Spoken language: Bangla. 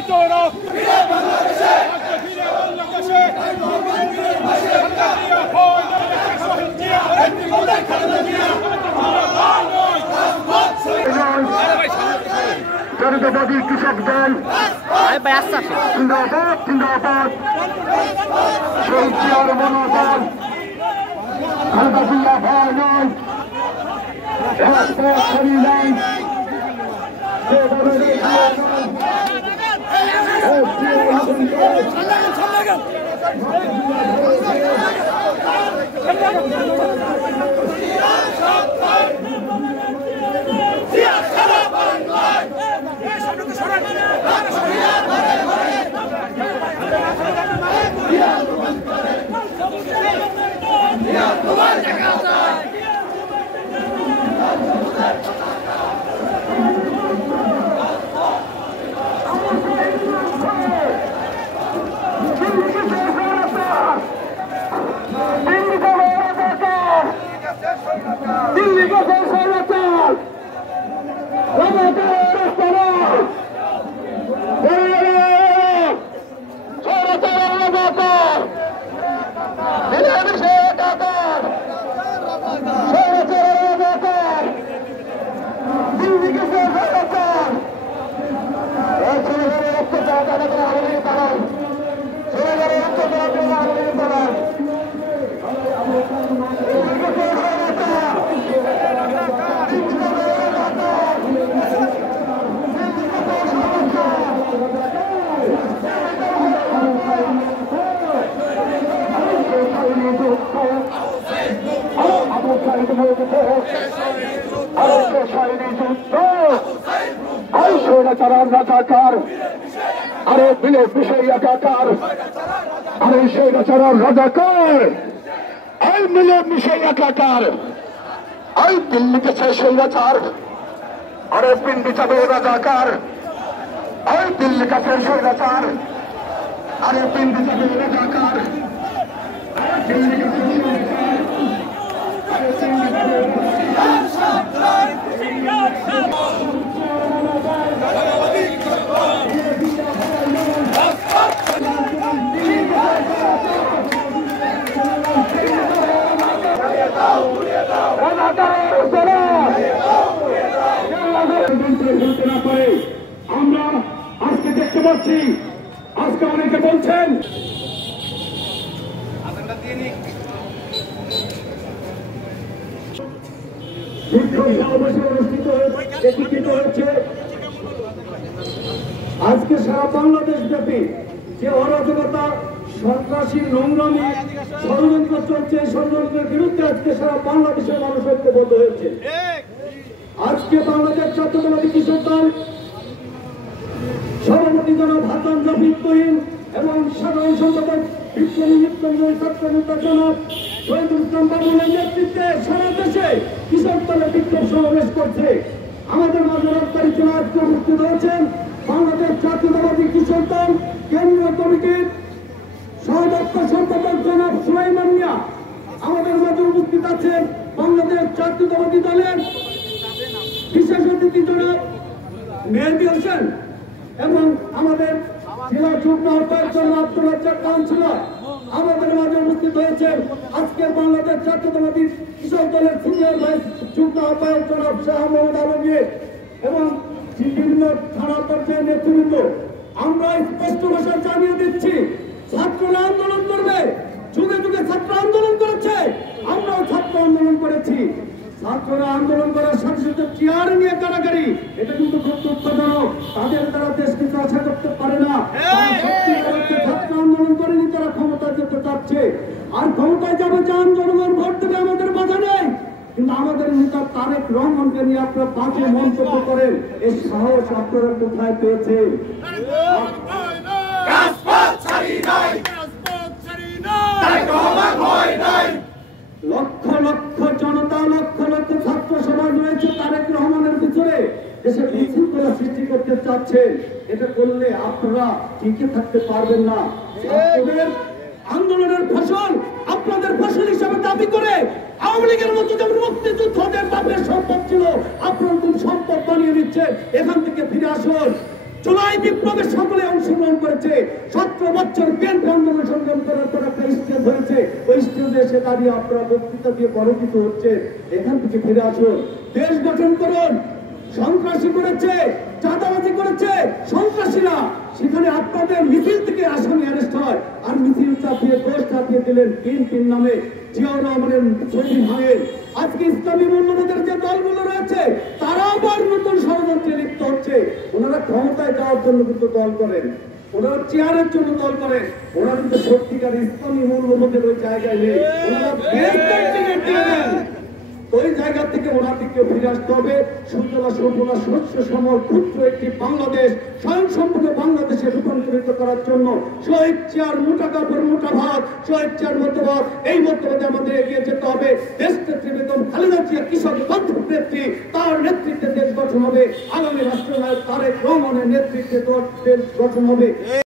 রক্ত ফিরে বাংলাদেশে জনতাবাদী কৃষক দল জিন্দাবাদ জিন্দাবাদ শহীদ জিয়ার মনোবল খালেদা জিয়া ভয় নয় রাজপথ ছাড়ি নাই রাজাকার আরে বিলে বিষয় একাকার আরে সেই রাজার রাজাকার এই মিলে বিষয় একাকার এই দিল্লিকে সেই রাজার আরে পিন্ডি যাবে রাজাকার এই দিল্লি কাছে সেই রাজার আরে পিন্ডি যাবে রাজাকার দিল্লি কাছে সেই রাজার আরে পিন্ডি যাবে আমরা আজকে দেখতে পাচ্ছি আজকে অনেকে বলছেন আজকে সারা বাংলাদেশ ব্যাপী যে অরাজকতা সন্ত্রাসী নোংরামি ষড়যন্ত্র চলছে এই ষড়যন্ত্রের বিরুদ্ধে আজকে সারা বাংলাদেশের মানুষ ঐক্যবদ্ধ হয়েছে। আজকে বাংলাদেশ জাতীয়তাবাদী কৃষক দল সভাপতি জনাব হাসান জাফির তুহিন এবং সাধারণ সম্পাদক বিপ্লবী মৃত্যুঞ্জয় ছাত্র নেতা জনাব শহীদুল ইসলাম বাবুলের নেতৃত্বে সারা দেশে কৃষক দলে বিক্ষোভ সমাবেশ করছে। আমাদের মাঝে রপ্তানি জেলা আজকে উপস্থিত হয়েছেন বাংলাদেশ জাতীয়তাবাদী কৃষক দল কেন্দ্রীয় কমিটির সহদপ্তর সম্পাদক জনাব সুলাইমান মিয়া। আমাদের মাঝে উপস্থিত আছেন বাংলাদেশ জাতীয়তাবাদী দলের বিশেষ অতিথি জনাব মেহেদী হোসেন এবং আমাদের জেলা যুগ্ম আহ্বায়ক জনাব আব্দুল রাজ্জাক কাউন্সিলর। আমাদের মাঝে উপস্থিত হয়েছেন আজকের বাংলাদেশ জাতীয়তাবাদী কৃষক দলের সিনিয়র ভাইস যুগ্ম আহ্বায়ক জনাব শাহ মোহাম্মদ আলমগীর এবং বিভিন্ন থানা পর্যায়ের নেতৃবৃন্দ। আমরা স্পষ্ট ভাষায় জানিয়ে দিচ্ছি ছাত্ররা আন্দোলন করবে, যুগে যুগে ছাত্র আন্দোলন করেছে, আমরাও ছাত্র আন্দোলন করেছি। ছাত্ররা আন্দোলন করার সাথে সাথে চেয়ার নিয়ে কারাগারি, এটা কিন্তু খুব দুঃখজনক। তাদের দ্বারা দেশকে আশা করতে পারে না। ছাত্র আন্দোলন করেনি, তারা ক্ষমতায় যেতে চাচ্ছে। আর ক্ষমতায় যাবে চান, জনগণ ভোট দেবে, আমাদের বাধা নেই। কিন্তু আমাদের নেতা তারেক রহমানকে নিয়ে আপনারা বাজে মন্তব্য করেন, এই সাহস আপনারা কোথায় পেয়েছেন? লক্ষ লক্ষ জনতা, লক্ষ লক্ষ ছাত্র সমাজ রয়েছে তারেক রহমানের পিছনে, দেশে বিশৃঙ্খলা সৃষ্টি করতে চাচ্ছেন। এটা করলে আপনারা টিকে থাকতে পারবেন না। আন্দোলনের ফসল আপনাদের ফসল হিসাবে দাবি করে আওয়ামী লীগের মতো যেমন মুক্তিযুদ্ধদের বাপের সম্পদ ছিল, আপনারা কোন সম্পদ বানিয়ে নিচ্ছেন। এখান থেকে ফিরে আসুন। জুলাই বিপ্লবের সকলে অংশগ্রহণ করেছে। 17 বছর বিএনপি আন্দোলন সংগ্রাম করার পর একটা স্টেজ হয়েছে, ওই স্টেজে এসে দাঁড়িয়ে আপনারা বক্তৃতা দিয়ে বড় কিছু হচ্ছে। এখান থেকে ফিরে আসুন, দেশ গঠন করুন। সন্ত্রাসী করেছে, চাঁদাবাজি করেছে সন্ত্রাসীরা, সেখানে আপনাদের মিছিল থেকে আসামি অ্যারেস্ট হয়, আর মিছিল চাপিয়ে দোষ চাপিয়ে দিলেন বিএনপির নামে জিয়াউর রহমানের শহীদ ভাইয়ের। আজকে ইসলামী মূল্যবোধের যে দলগুলো রয়েছে তারা আবার নতুন ষড়যন্ত্রে লিপ্ত হচ্ছে। ওনারা ক্ষমতায় যাওয়ার জন্য কিন্তু দল করেন, ওনারা চেয়ারের জন্য দল করেন, ওনারা কিন্তু সত্যিকার ইসলামী মূল্যবোধের ওই জায়গায় নেই। ওনারা বেশ সার্টিফিকেট দিয়ে দেন, ওই জায়গা থেকে ওনাদেরকে ফিরে আসতে হবে। সুজলা সুফলা শস্য শ্যামল পুত্র একটি বাংলাদেশ, স্বয়ংসম্পূর্ণ বাংলাদেশে রূপান্তরিত করার জন্য শহীদ চেয়ার, মোটা কাপড় মোটা ভাত, শহীদ চেয়ার মতবাদ, এই মতবাদে আমাদের এগিয়ে যেতে হবে। দেশ নেত্রী বেগম খালেদা জিয়া কৃষক বান্ধব নেত্রী, তার নেতৃত্বে দেশ গঠন হবে। আগামী রাষ্ট্রনায়ক তারেক রহমানের নেতৃত্বে দেশ গঠন হবে।